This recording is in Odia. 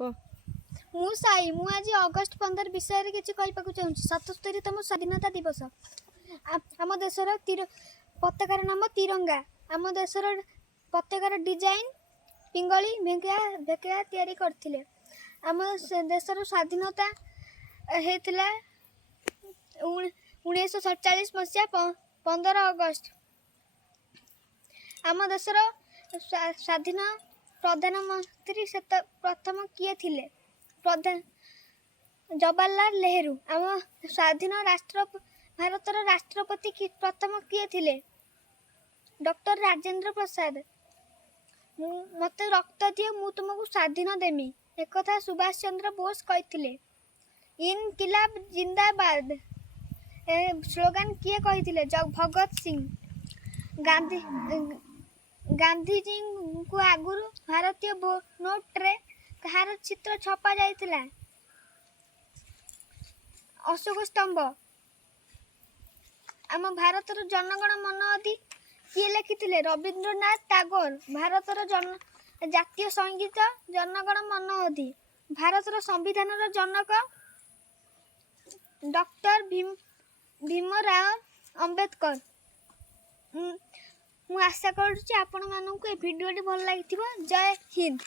को ମୁଁ ସାଇ ମୁଁ ଆଜି ଅଗଷ୍ଟ 15 ବିଷୟରେ କିଛି କହିବାକୁ ଚାହୁଁଛି। 77ତମ ସ୍ୱାଧୀନତା ଦିବସ। ଆମ ଦେଶର ପତାକାର ନାମ ତିରଙ୍ଗା। ଆମ ଦେଶର ପତାକାର ଡିଜାଇନ ପିଙ୍ଗଳି ଭେଙ୍କେୟା ତିଆରି କରିଥିଲେ। ଆମ ଦେଶର ସ୍ୱାଧୀନତା ହେଇଥିଲା 1947 ମସିହା 15 ଅଗଷ୍ଟ। ଆମ ଦେଶର ସ୍ୱାଧୀନ ପ୍ରଧାନମନ୍ତ୍ରୀ ପ୍ରଥମ କିଏ ଥିଲେ? ଜବାହରଲାଲ ନେହେରୁ। ଆମ ସ୍ୱାଧୀନ ଭାରତର ରାଷ୍ଟ୍ରପତି ପ୍ରଥମ କିଏ ଥିଲେ? ଡକ୍ଟର ରାଜେନ୍ଦ୍ର ପ୍ରସାଦ। ମୋତେ ରକ୍ତ ଦିଅ ମୁଁ ତୁମକୁ ସ୍ୱାଧୀନ ଦେମି, ଏକଥା ସୁଭାଷ ଚନ୍ଦ୍ର ବୋଷ କହିଥିଲେ। ଇନକିଲାବ ଜିନ୍ଦାବାଦ ଏ ସ୍ଲୋଗାନ କିଏ କହିଥିଲେ? ଭଗତ ସିଂ। ଗାନ୍ଧିଜୀଙ୍କୁ ଆଗରୁ ଭାରତୀୟ ନୋଟରେ କାହାର ଚିତ୍ର ଛପା ଯାଇଥିଲା? ଅଶୋକ ସ୍ତମ୍ଭ। ଆମ ଭାରତର ଜନଗଣ ମନ ଅଧି କିଏ ଲେଖିଥିଲେ? ରବୀନ୍ଦ୍ରନାଥ ଟାଗୋର। ଭାରତର ଜାତୀୟ ସଙ୍ଗୀତ ଜନଗଣ ମନ ଅଧି। ଭାରତର ସମ୍ବିଧାନର ଜନକ ଡକ୍ଟର ଭୀମରାଓ ଆମ୍ବେଦକର। ମୁଁ ଆଶା କରୁଛି ଆପଣମାନଙ୍କୁ ଏ ଭିଡ଼ିଓଟି ଭଲ ଲାଗିଥିବ। ଜୟ ହିନ୍ଦ।